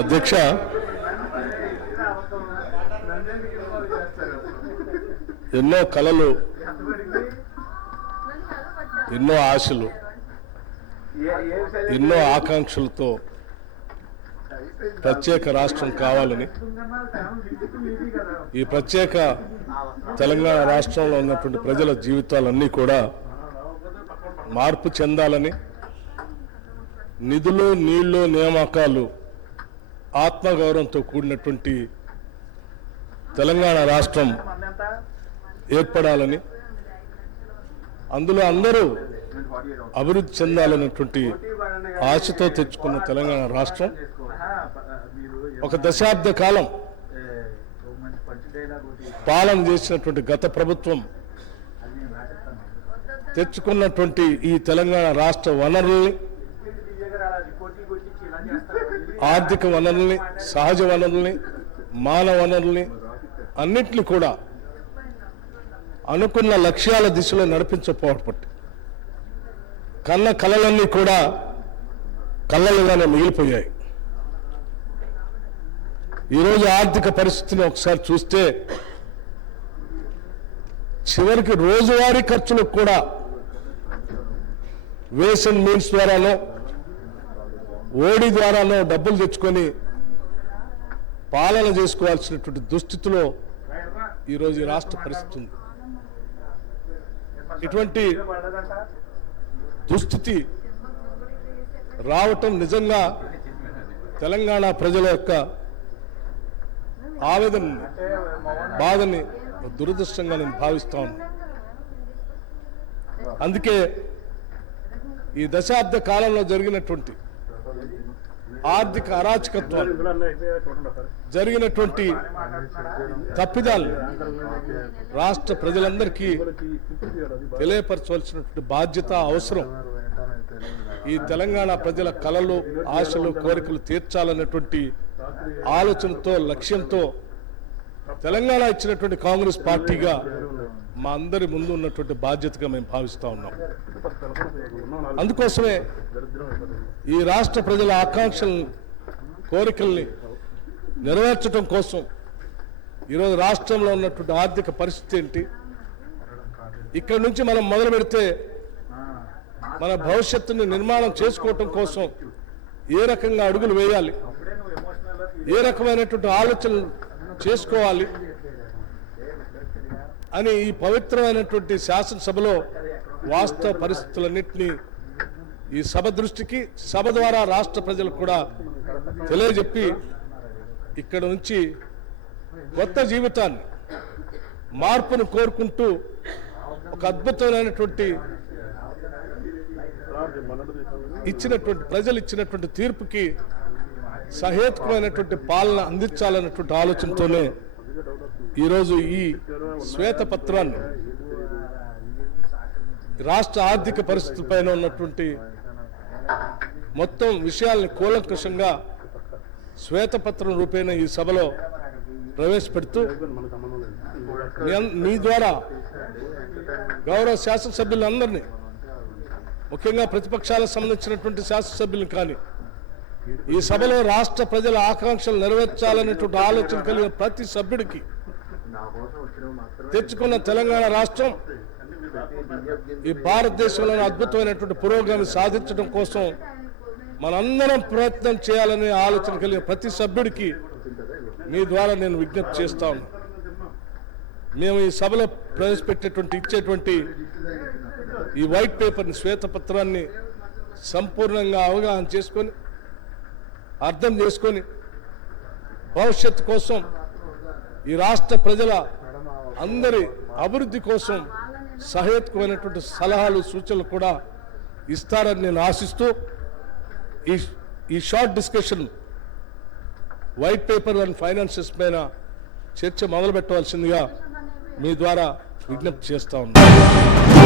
అధ్యక్ష, ఎన్నో కలలు, ఎన్నో ఆశలు, ఎన్నో ఆకాంక్షలతో ప్రత్యేక రాష్ట్రం కావాలని, ఈ ప్రత్యేక తెలంగాణ రాష్ట్రంలో ఉన్నటువంటి ప్రజల జీవితాలన్నీ కూడా మార్పు చెందాలని, నిధులు, నీళ్లు, నియామకాలు ఆత్మగౌరవంతో కూడినటువంటి తెలంగాణ రాష్ట్రం ఏర్పడాలని, అందులో అందరూ అభివృద్ధి చెందాలనేటువంటి ఆశతో తెచ్చుకున్న తెలంగాణ రాష్ట్రం ఒక దశాబ్ద కాలం పాలన చేసినటువంటి గత ప్రభుత్వం తెచ్చుకున్నటువంటి ఈ తెలంగాణ రాష్ట్ర వనరుల్ని, ఆర్థిక వనరుల్ని, సహజ వనరుల్ని, మానవ వనరుల్ని అన్నింటినీ కూడా అనుకున్న లక్ష్యాల దిశలో నడిపించకపోవడం కన్న కళలన్నీ కూడా కళ్ళలుగానే మిగిలిపోయాయి. ఈరోజు ఆర్థిక పరిస్థితిని ఒకసారి చూస్తే చివరికి రోజువారీ ఖర్చులకు కూడా వేస్ అండ్ మీన్స్ ద్వారానో, ఓడి ద్వారానో డబ్బులు తెచ్చుకొని పాలన చేసుకోవాల్సినటువంటి దుస్థితిలో ఈరోజు ఈ రాష్ట్ర పరిస్థితి ఉంది. ఇటువంటి దుస్థితి రావటం నిజంగా తెలంగాణ ప్రజల యొక్క ఆవేదన, బాధని దురదృష్టంగా నేను భావిస్తా ఉన్నాను. అందుకే ఈ దశాబ్ద కాలంలో జరిగినటువంటి ఆర్థిక అరాచకత్వం, జరిగినటువంటి తప్పిదాలు రాష్ట్ర ప్రజలందరికీ తెలియపరచవలసినటువంటి బాధ్యత, అవసరం. ఈ తెలంగాణ ప్రజల కలలు, ఆశలు, కోరికలు తీర్చాలన్నటువంటి ఆలోచనతో, లక్ష్యంతో తెలంగాణ ఇచ్చినటువంటి కాంగ్రెస్ పార్టీగా మా అందరి ముందు ఉన్నటువంటి బాధ్యతగా మేము భావిస్తా ఉన్నాం. అందుకోసమే ఈ రాష్ట్ర ప్రజల ఆకాంక్షల్ని, కోరికల్ని నెరవేర్చడం కోసం ఈరోజు రాష్ట్రంలో ఉన్నటువంటి ఆర్థిక పరిస్థితి ఏంటి, ఇక్కడి నుంచి మనం మొదలు పెడితే మన భవిష్యత్తుని నిర్మాణం చేసుకోవటం కోసం ఏ రకంగా అడుగులు వేయాలి, ఏ రకమైనటువంటి ఆలోచనలు చేసుకోవాలి అని ఈ పవిత్రమైనటువంటి శాసనసభలో వాస్తవ పరిస్థితులన్నింటినీ ఈ సభ దృష్టికి, సభ ద్వారా రాష్ట్ర ప్రజలకు కూడా తెలియజెప్పి ఇక్కడ నుంచి కొత్త జీవితాన్ని, మార్పును కోరుకుంటూ ఒక అద్భుతమైనటువంటి ప్రజలు ఇచ్చినటువంటి తీర్పుకి సహేతుకమైనటువంటి పాలన అందించాలన్నటువంటి ఆలోచనతోనే ఈరోజు ఈ శ్వేతపత్రాన్ని, రాష్ట్ర ఆర్థిక పరిస్థితి పైన ఉన్నటువంటి మొత్తం విషయాల్ని కూలంకషంగా శ్వేతపత్రం రూపేణ ఈ సభలో ప్రవేశపెడుతూ మీ ద్వారా గౌరవ శాసనసభ్యులందరినీ, ముఖ్యంగా ప్రతిపక్షాలకు సంబంధించినటువంటి శాసనసభ్యులను కానీ, ఈ సభలో రాష్ట్ర ప్రజల ఆకాంక్షలు నెరవేర్చాలనేటువంటి ఆలోచన కలిగిన ప్రతి సభ్యుడికి తెచ్చుకున్న తెలంగాణ రాష్ట్రం ఈ భారతదేశంలోని అద్భుతమైనటువంటి పురోగతి సాధించడం కోసం మనందరం ప్రయత్నం చేయాలనే ఆలోచన కలిగిన ప్రతి సభ్యుడికి మీ ద్వారా నేను విజ్ఞప్తి చేస్తా ఉన్నాను. మేము ఈ సభలో ప్రవేశపెట్టేటువంటి, ఇచ్చేటువంటి ఈ వైట్ పేపర్ని, శ్వేతపత్రాన్ని సంపూర్ణంగా అవగాహన చేసుకొని, అర్థం చేసుకొని, భవిష్యత్తు కోసం, ఈ రాష్ట్ర ప్రజల అందరి అభివృద్ధి కోసం సహేతుకమైనటువంటి సలహాలు, సూచనలు కూడా ఇస్తారని నేను ఆశిస్తూ ఈ short discussion white paper and finances పైన చర్చ మొదలు పెట్టవలసిందిగా మీ ద్వారా విజ్ఞప్తి చేస్తా ఉన్నాను.